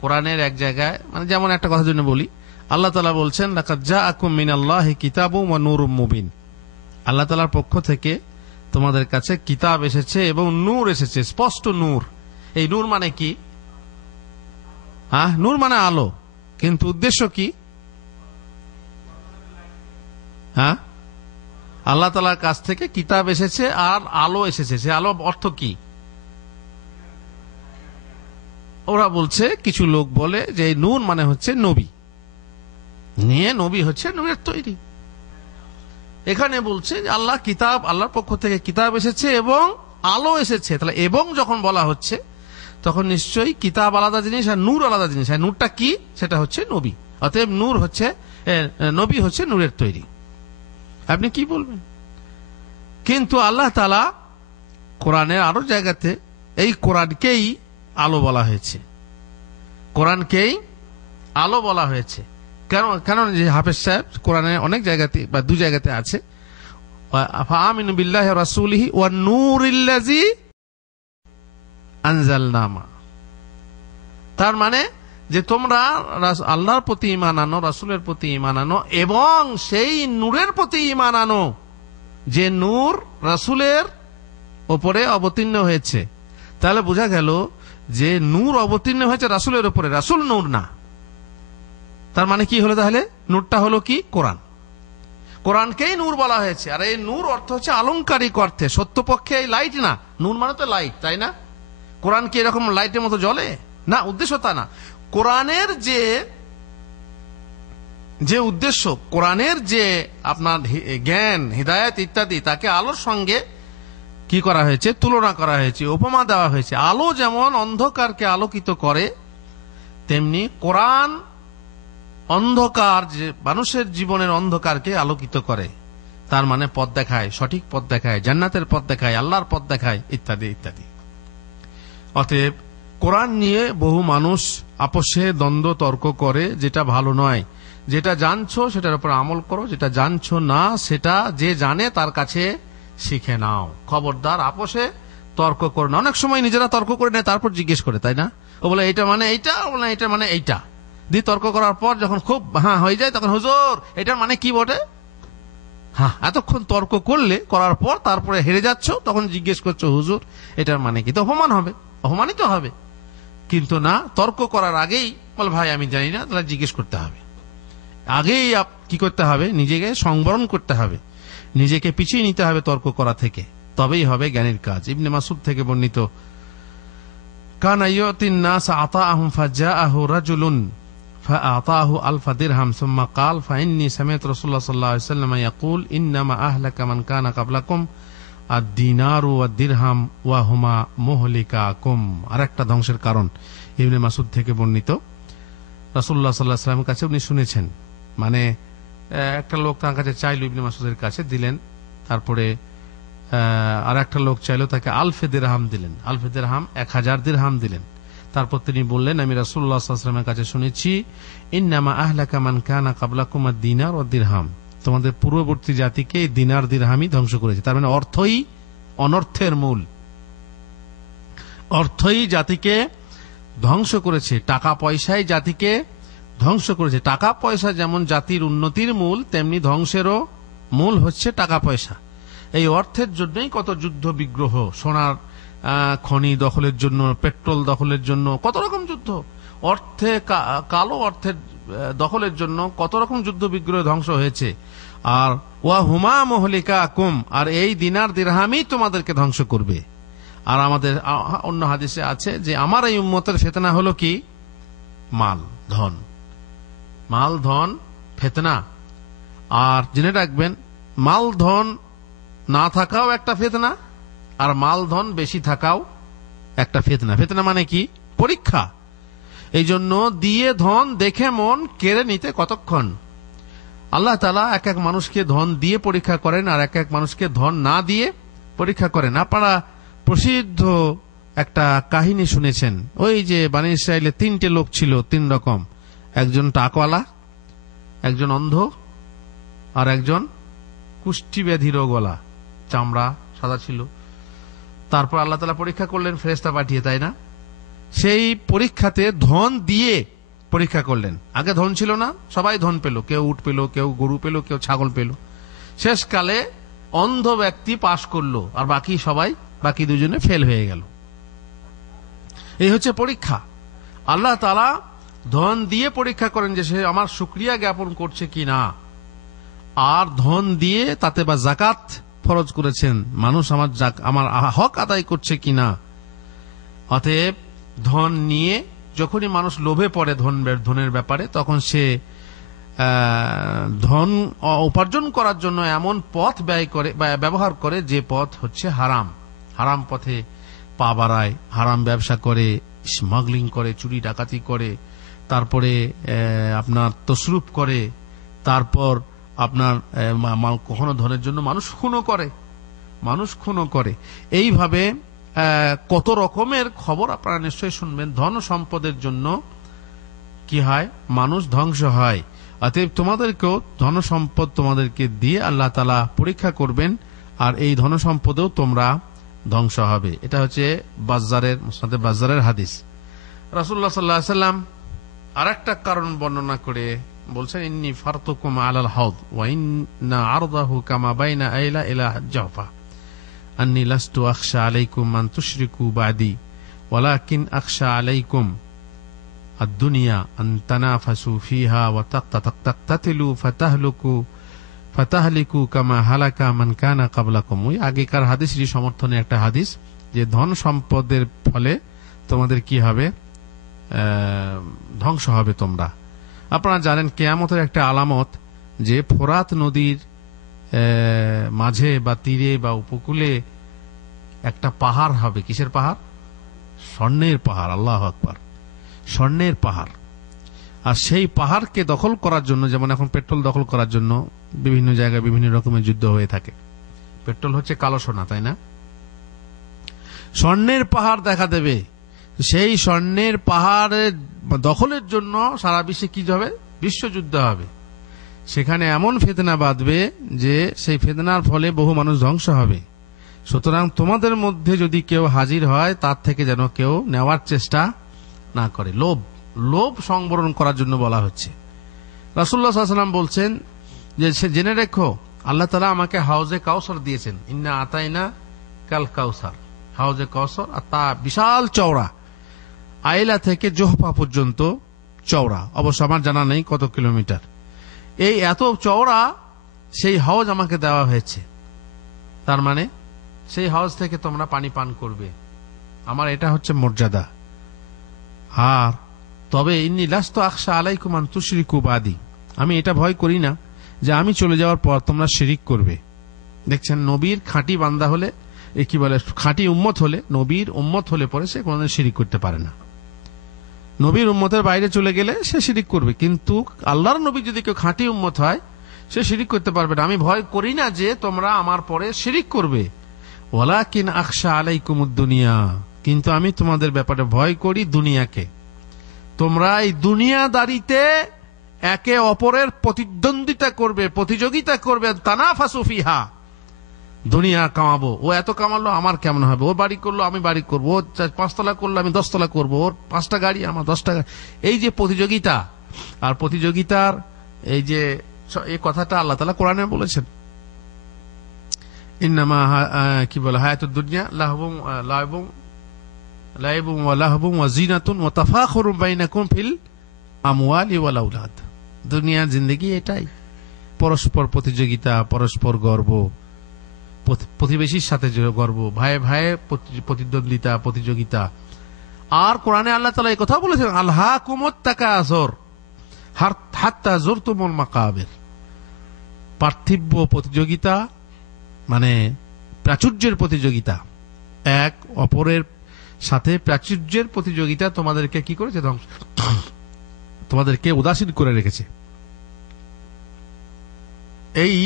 কোরআনের এক জায়গায়, মানে যেমন একটা কথার জন্য বলি, আল্লাহ তাআলা বলছেন লাকাদ জাআকুম মিনাল্লাহি কিতাবুম ওয়া নূরুম মুবিন, আল্লাহ তাআলার পক্ষ থেকে তোমাদের কাছে কিতাব এসেছে এবং নূর এসেছে, স্পষ্ট নূর। এই নূর মানে কি? নূর মানে আলো, কিন্তু উদ্দেশ্য কি? আল্লাহ তাআলার কাছ থেকে কিতাব এসেছে আর আলো এসেছে। সে আলো অর্থ কি? ওরা বলছে, কিছু লোক বলে যে নূর মানে হচ্ছে নবী, নিয়ে নবী হচ্ছে নূরের তৈরি। এখানে বলছে যে আল্লাহ কিতাব, আল্লাহর পক্ষ থেকে কিতাব এসেছে এবং আলো এসেছে। তাহলে এবং যখন বলা হচ্ছে তখন নিশ্চয়ই কিতাব আলাদা জিনিস আর নূর আলাদা জিনিস। আর নূরটা কি? সেটা হচ্ছে নবী। অতএব নূর হচ্ছে, নবী হচ্ছে নূরের তৈরি। আপনি কি বলবেন? কিন্তু আল্লাহ তাআলা কোরআনের আরো জায়গাতে এই কোরআনকেই আলো বলা হয়েছে, কোরআনকেই আলো বলা হয়েছে। কেন? যে হাফেজ সাহেব কোরআনে অনেক জায়গাতে বা দু জায়গাতে আছে ফাআমিনু বিল্লাহি ওয়া রাসূলিহি ওয়ান নূরিল্লাযী আনজালনা, তার মানে যে তোমরা আল্লাহর প্রতি ঈমান আনো, রাসূলের প্রতি ঈমান আনো এবং সেই নূরের প্রতি ঈমান আনো যে নূর রাসূলের উপরে অবতীর্ণ হয়েছে। তাহলে বোঝা গেল যে নূর অবতীর্ণ হয়েছে রাসূলের উপরে, রাসূল নূর না। তার মানে কি হলো? তাহলে নূরটা হলো কি? কোরআন। কোরআনকেই নূর বলা হয়েছে। আর এই নূর অর্থ হচ্ছে আলংকারিক অর্থে, সত্যপক্ষে এই লাইট না। নূর মানে তো লাইট, তাই না? কোরআন কি এরকম লাইটের মতো জ্বলে? না, উদ্দেশ্য তা না। কোরআনের যে উদ্দেশ্য, কোরআনের যে আপনার জ্ঞান, হিদায়াত ইত্যাদি, তাকে আলোর সঙ্গে কি করা হয়েছে? তুলনা করা হয়েছে, উপমা দেওয়া হয়েছে। আলো যেমন অন্ধকারকে আলোকিত করে, তেমনি কোরআন অন্ধকার, যে মানুষের জীবনের অন্ধকারকে আলোকিত করে। তার মানে পথ দেখায়, সঠিক পথ দেখায়, জান্নাতের পথ দেখায়, আল্লাহর পথ দেখায়, ইত্যাদি ইত্যাদি। অতএব কোরআন নিয়ে বহু মানুষ আপোষে দ্বন্দ্ব তর্ক করে, যেটা ভালো নয়। যেটা জানছো সেটার উপর আমল করো, যেটা জানছো না সেটা যে জানে তার কাছে শিখে নাও। খবরদার আপোষে তর্ক করো না। অনেক সময় নিজেরা তর্ক করে নেয়, তারপর জিজ্ঞেস করে, তাই না? ও বলে এইটা মানে এইটা, ও বলে এটা মানে এইটা। দিয়ে তর্ক করার পর যখন খুব হয়ে যায়, তখন হুজুর এটার মানে কি বটে? এতক্ষণ তর্ক করার পর তারপরে হেরে যাচ্ছ, তখন জিজ্ঞেস করছো হুজুর এটার মানে কি? তো অপমান হবে, অপমানিত হবে। কিন্তু না, তর্ক করার আগেই বল ভাই আমি জানি না, তাহলে জিজ্ঞেস করতে হবে। আগেই কি করতে হবে? নিজেকে সংবরণ করতে হবে, নিজেকে পিছিয়ে নিতে হবে তর্ক করা থেকে, তবেই হবে জ্ঞানের কাজ। ইবনে মাসউদ থেকে বর্ণিত, কানা ইউতিন নাস আতাআহুম ফাজাআহু রাজুলুন ফাআতাহু আলফা দিরহাম সুম্মা ক্বাল ফাইন্নী সামি'তু রাসূলুল্লাহ সাল্লাল্লাহু আলাইহি ওয়াসাল্লাম ইয়াকুল ইন্নামা আহলাকা মান কানা ক্বাবলাকুম আদ-দিনারু ওয়াদ-দিরহাম ওয়া হুমা মুহলিকাকুম। আরেকটা ধ্বংসের কারণ ইবনে মাসউদ থেকে বর্ণিত, রাসূলুল্লাহ সাল্লাল্লাহু আলাইহি ওয়াসাল্লামের কাছে উনি শুনেছেন। মানে একটা লোক তার কাছে চাইল, ইবনে মাসউদের কাছে দিলেন। তারপরে আর একটা লোক চাইলো, তাকে আলফে দিরহাম দিলেন। আলফে দিরহাম 1000 দিরহাম দিলেন। তারপর তিনি বললেন, আমি রাসূলুল্লাহ সাল্লাল্লাহু আলাইহি ওয়াসাল্লামের কাছে শুনেছি, ইন্নামা আহলাকা মান কানা ক্বাবলাকুম আদ-দিনার ওয়াদ-দিরহাম, তোমাদের পূর্ববর্তী জাতিকে দিনার দিরহামই ধ্বংস করেছে। তার মানে অর্থই অনর্থের মূল, অর্থই জাতিকে ধ্বংস করেছে। টাকা পয়সাই জাতিকে ধ্বংস করেছে। টাকা পয়সা যেমন জাতির উন্নতির মূল, তেমনি ধ্বংসেরও মূল হচ্ছে টাকা পয়সা। এই অর্থের জন্যই কত যুদ্ধ বিগ্রহ, সোনার খনি দখলের জন্য, পেট্রোল দখলের জন্য, কত রকম যুদ্ধ, অর্থে কালো অর্থের দখলের জন্য কত রকম যুদ্ধ বিগ্রহ ধ্বংস হয়েছে। আর ওয়া হুমা মুহলিকাকুম, আর এই দিনার দিরহামই তোমাদেরকে ধ্বংস করবে। আর আমাদের অন্য হাদিসে আছে যে আমার এই উম্মতের ফিতনা হলো কি? মাল ধন, মাল ধন ফিতনা। আর জেনে রাখবেন, মাল ধন না থাকাও একটা ফিতনা, আর মাল ধন বেশি থাকাও একটা ফিতনা। ফিতনা মানে কি? পরীক্ষা। এই জন্য দিয়ে ধন দেখে মন কেড়ে নিতে কতক্ষণ। আল্লাহ তাআলা এক এক মানুষকে ধন দিয়ে পরীক্ষা করেন, আর এক এক মানুষকে ধন না দিয়ে পরীক্ষা করেন। আপনারা প্রসিদ্ধ একটা কাহিনী শুনেছেন, ওই যে বনী ইসরাইলে 3টে লোক ছিল, 3 রকম। একজন টাকওয়ালা, একজন অন্ধ, আর একজন কুষ্টি ব্যাধি রোগওয়ালা, চামড়া সাদা ছিল। তারপর আল্লাহ তাআলা পরীক্ষা করলেন ফেরেশতা পাঠিয়ে, তাই না? সেই পরীক্ষাতে ধন দিয়ে পরীক্ষা করলেন। আগে ধন ছিল না, সবাই ধন পেল, কেউ উট পেল, কেউ গরু পেল, কেউ ছাগল পেল। শেষকালে অন্ধ ব্যক্তি পাশ করলো, আর বাকি দুজনে ফেল হয়ে গেল। এই হচ্ছে পরীক্ষা। আল্লাহ তাআলা ধন দিয়ে পরীক্ষা করেন যে সে আমার শুকরিয়া জ্ঞাপন করছে কিনা। আর ধন দিয়ে তাতে বা যাকাত ফরজ করেছেন, মানুষ আমার হক আদায় করছে কিনা। অতএব ধন নিয়ে যখনই মানুষ লোভে পড়ে ধনের ব্যাপারে, তখন সে ধন উপার্জন করার জন্য এমন পথ ব্যবহার করে যে পথ হচ্ছে হারাম। হারাম পথে পা বাড়ায়, হারাম ব্যবসা করে, স্মাগলিং করে, চুরি ডাকাতি করে, তারপরে আপনার তসরুপ করে, তারপর আপনার কখনো ধনের জন্য মানুষ খুনও করে। এইভাবে কত রকমের খবর আপনারা নিশ্চয়ই শুনবেন। ধন সম্পদের জন্য কি হয়? মানুষ ধ্বংস হয়। অতএব তোমাদেরকেও ধন সম্পদ তোমাদেরকে দিয়ে আল্লাহ তাআলা পরীক্ষা করবেন, আর এই ধন সম্পদেও তোমরা ধ্বংস হবে। এটা হচ্ছে মুসনাদে বাজ্জারের হাদিস। রাসূলুল্লাহ সাল্লাল্লাহু আলাইহি ওয়াসাল্লাম আরেকটা কারণ বর্ণনা করে বলছেন, ইন্নী ফারতুকুম আলাল হাউদ ওয়া ইন্না আরদাহু কামা বাইনা আইলা ইলা জাফা আন্নী লাস্তু আখশা আলাইকুম মান তুশরিকু বাদি ওয়ালাকিন আখশা আলাইকুম আদ-দুনিয়া আন তানাফাসু ফিহা ওয়া তাকতাতিলু ফাতাহলুকু ফাতাহলিকু কামা হালাকা মান কানা ক্বাবলাকুম। ওই আগেকার হাদিসেরই সমর্থনে একটা হাদিস, যে ধন সম্পদের ফলে তোমাদের কি হবে, ধ্বংস হবে তোমরা। আপনারা জানেন কিয়ামতের একটা আলামত যে ফোরাত নদীর মাঝে বা তীরে বা উপকূলে একটা পাহাড় হবে। কিসের পাহাড়? স্বর্ণের পাহাড়। আল্লাহু আকবার, স্বর্ণের পাহাড়। আর সেই পাহাড়কে দখল করার জন্য, যেমন এখন পেট্রোল দখল করার জন্য বিভিন্ন জায়গায় বিভিন্ন রকমের যুদ্ধ হয়ে থাকে। পেট্রোল হচ্ছে কালো সোনা, তাই না? স্বর্ণের পাহাড় দেখা দেবে। সেই স্বর্ণের পাহাড়ের দখলের জন্য সারা বিশ্বে কি হবে? বিশ্বযুদ্ধ হবে। সেখানে এমন ফিতনা বাঁধবে যে সেই ফিতনার ফলে বহু মানুষ ধ্বংস হবে। সুতরাং তোমাদের মধ্যে যদি কেউ হাজির হয়, তার থেকে যেন কেউ নেওয়ার চেষ্টা না করে। লোভ সংবরণ করার জন্য বলা হচ্ছে। রাসূলুল্লাহ সাল্লাল্লাহু আলাইহি ওয়াসাল্লাম বলছেন যে জেনে রেখো, আল্লাহ তাআলা আমাকে হাউজে কাউসার দিয়েছেন। ইন্না আতাইনা কাল কাউসার। হাউজে কাউসার, আর তা বিশাল চওড়া, আইলা থেকে জোহফা পর্যন্ত চওড়া। অবশ্য আমার জানা নেই কত কিলোমিটার। এই এত চওড়া সেই হাউজ আমাকে দেওয়া হয়েছে। তার মানে সেই হাউজ থেকে তোমরা পানি পান করবে। আমার এটা হচ্ছে মর্যাদা। আর তবে ইন্নী লাস্তু আখশা আলাইকুম আন তুশরিকু বাদি। আমি এটা ভয় করি না যে আমি চলে যাওয়ার পর তোমরা শিরিক করবে। দেখছেন, নবীর খাঁটি বান্দা হলে, কি বলে, খাঁটি উম্মত হলে, নবীর উম্মত হলে পরে সে কোনোদিন শিরিক করতে পারে না। নবীর উম্মতের বাইরে চলে গেলে সে শিরিক করবে, কিন্তু আল্লাহর নবী যদি কেউ খাঁটি উম্মত হয়, সে শিরিক করতে পারবে না। আমি ভয় করি না যে তোমরা আমার পরে শিরিক করবে। ওয়ালাকিন আখশা আলাইকুমুদ দুনিয়া, কিন্তু আমি তোমাদের ব্যাপারে ভয় করি দুনিয়াকে। তোমরা এই দুনিয়াদারিতে একে অপরের প্রতিদ্বন্দ্বিতা করবে, প্রতিযোগিতা করবে। তানাফাসু ফিহা, দুনিয়া কামাবো, ও এত কামালো আমার কেমন হবে, ও বাড়ি করলো আমি বাড়ি করবো, ও 5 তলা করলো আমি 10 তলা করবো, ওর 5টা গাড়ি আমার 10টা গাড়ি। এই যে প্রতিযোগিতা, আর প্রতিযোগিতার এই যে এই কথাটা আল্লাহ তাআলা কোরআনে বলেছেন, ইন্নামা কি বলে, হায়াতুদ দুনিয়া লাহবুম ওয়া লাহবুম ওয়া জিনাতুন ওয়া তাফাখুরুম বাইনাকুম ফিল আমওয়ালি ওয়াল আওলাদ। দুনিয়ার জিন্দেগি এটাই, পরস্পর প্রতিযোগিতা, পরস্পর গর্ব, প্রতিবেশীর সাথে গর্ব, ভাইয়ে ভাইয়ে প্রতিদ্বন্দ্বিতা, প্রতিযোগিতা। আর কোরআনে আল্লাহ তাআলা এই কথা বলেছেন, আলহাকুমুত তাকাসুর হাত্তা যুরতুমুল মাকাবির। পার্থিব প্রতিযোগিতা মানে প্রাচুর্যের প্রতিযোগিতা, এক অপরের সাথে প্রাচুর্যের প্রতিযোগিতা তোমাদেরকে কি করেছে? ধ্বংস, তোমাদেরকে উদাসীন করে রেখেছে। এই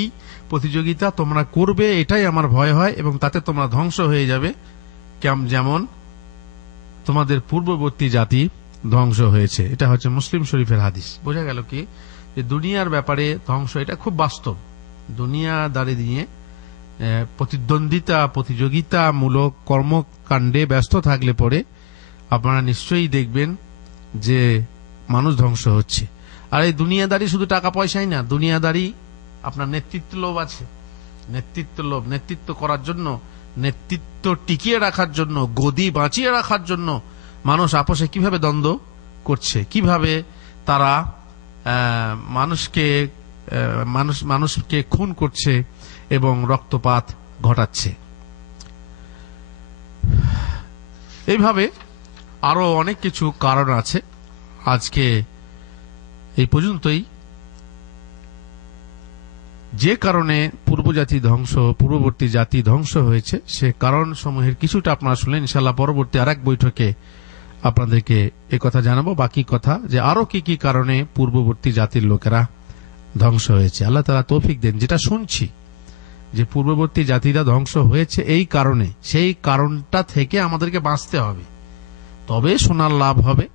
প্রতিযোগিতা তোমরা করবে, এটাই আমার ভয় হয়, এবং তাতে তোমরা ধ্বংস হয়ে যাবে, যেমন তোমাদের পূর্ববর্তী জাতি ধ্বংস হয়েছে। এটা হচ্ছে মুসলিম শরীফের হাদিস। বোঝা গেল কি যে দুনিয়ার ব্যাপারে ধ্বংস এটা খুব বাস্তব। দুনিয়াদারি নিয়ে প্রতিদ্বন্দ্বিতা, প্রতিযোগিতামূলক কর্মকাণ্ডে ব্যস্ত থাকলে পরে আপনারা নিশ্চয়ই দেখবেন যে মানুষ ধ্বংস হচ্ছে। আর এই দুনিয়াদারি শুধু টাকা পয়সাই না, দুনিয়াদারি আপনার নেতৃত্ব লোভ আছে। নেতৃত্ব লোভ, নেতৃত্ব করার জন্য, নেতৃত্ব টিকিয়ে রাখার জন্য, গদি বাঁচিয়ে রাখার জন্য মানুষ আপোষে কিভাবে দ্বন্দ্ব করছে, কিভাবে তারা মানুষকে খুন করছে এবং রক্তপাত ঘটাচ্ছে। এইভাবে আরো অনেক কিছু কারণ আছে। আজকে এই পর্যন্তই। যে কারণে পূর্ববর্তী জাতি ধ্বংস হয়েছে, সে কারণ সমূহের কিছুটা আপনারা শুনলেন। ইনশাআল্লাহ পরবর্তী আরেক বৈঠকে আপনাদেরকে এই কথা জানাবো, বাকি কথা যে আরো কি কি কারণে পূর্ববর্তী জাতির লোকেরা ধ্বংস হয়েছে। আল্লাহ তাআলা তৌফিক দেন। যেটা শুনছি যে পূর্ববর্তী জাতিরা ধ্বংস হয়েছে এই কারণে, সেই কারণটা থেকে আমাদেরকে বাঁচতে হবে, তবে শোনার লাভ হবে,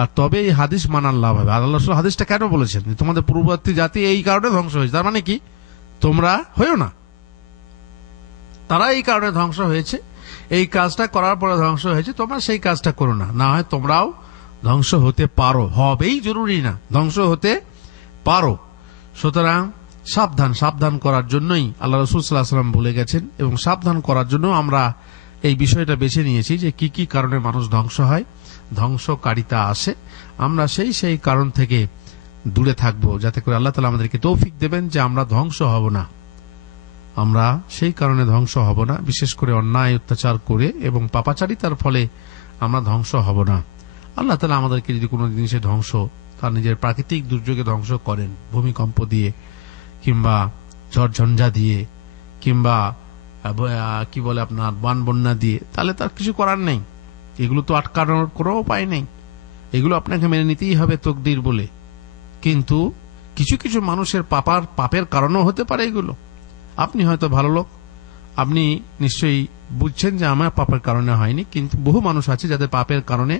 আর তবে এই হাদিস মানার লাভ হবে। আল্লাহ রাসূল হাদিসটা কেন বলেছেন? তোমাদের পূর্ববর্তী জাতি এই কারণে ধ্বংস হয়েছে, তার মানে কি তোমরা হয়েও না। তারা এই কারণে ধ্বংস হয়েছে, এই কাজটা করার পরে ধ্বংস হয়েছে, তোমরা সেই কাজটা করো না, না হয় তোমরাও ধ্বংস হতে পারো। হবেই জরুরি না, ধ্বংস হতে পারো। সুতরাং সাবধান করার জন্যই আল্লাহ রাসূল সাল্লাল্লাহু আলাইহি ওয়াসাল্লাম বলে গেছেন, এবং সাবধান করার জন্য আমরা এই বিষয়টা বেছে নিয়েছি যে কি কি কারণে মানুষ ধ্বংস হয়, ধ্বংসকারিতা আসে। আমরা সেই কারণ থেকে দূরে থাকবো, যাতে করে আল্লাহ তাআলা আমাদেরকে তৌফিক দেবেন যে আমরা ধ্বংস হব না, আমরা সেই কারণে ধ্বংস হব না, বিশেষ করে অন্যায় অত্যাচার করে এবং পাপাচারিতার ফলে আমরা ধ্বংস হব না। আল্লাহ তাআলা আমাদেরকে যদি কোনো জিনিসে ধ্বংস, তার নিজের প্রাকৃতিক দুর্যোগে ধ্বংস করেন, ভূমিকম্প দিয়ে কিংবা ঝড় ঝঞ্ঝা দিয়ে কিংবা কি বলে আপনার বান বন্যা দিয়ে, তাহলে তার কিছু করার নেই। এগুলো তো আটকানোর কোনো উপায় নেই, এগুলো আপনাকে মেনে নিতেই হবে তকদির বলে। কিন্তু কিছু কিছু মানুষের পাপের কারণও হতে পারে এগুলো। আপনি হয়তো ভালো লোক, আপনি নিশ্চয়ই বুঝছেন যে আমার পাপের কারণে হয়নি, কিন্তু বহু মানুষ আছে যাদের পাপের কারণে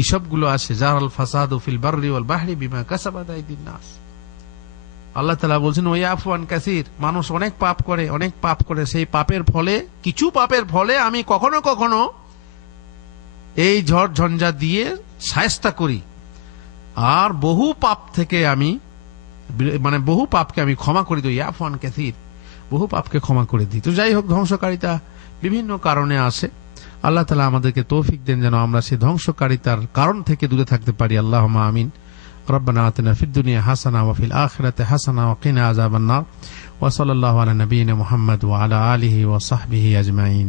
এইসবগুলো আসে। জারাল ফাসাদু ফিল বাররি ওয়াল বাহরি বিমা কাসাবাত আইদিন নাস। আল্লাহ তাআলা বলছেন ওয়াইয়াফু আন কাসীর, মানুষ অনেক পাপ করে, সেই পাপের ফলে, কিছু পাপের ফলে আমি কখনো কখনো এই ঝড় ঝঞ্ঝা দিয়ে শায়েস্তা করি, আর বহু পাপ থেকে আমি বহু পাপকে আমি ক্ষমা করে দিই। ইয়াফু আন কাসীর, বহু পাপকে ক্ষমা করে দিই। তো যাই হোক, ধ্বংসকারিতা বিভিন্ন কারণে আসে। আল্লাহ তাআলা আমাদেরকে তৌফিক দেন যেন আমরা সেই ধ্বংসকারিতার কারণ থেকে দূরে থাকতে পারি। আল্লাহুম্মা আমিন। রব্বানা আতিনা ফিদ দুনিয়া হাসানা ওয়া ফিল আখিরাতি হাসানা ওয়া কিনা আযাবান নার। ওয়া সাল্লাল্লাহু আলা নবিয়িনা মুহাম্মদ ওয়া আলা আলিহি ওয়া সাহবিহি আজমাইন।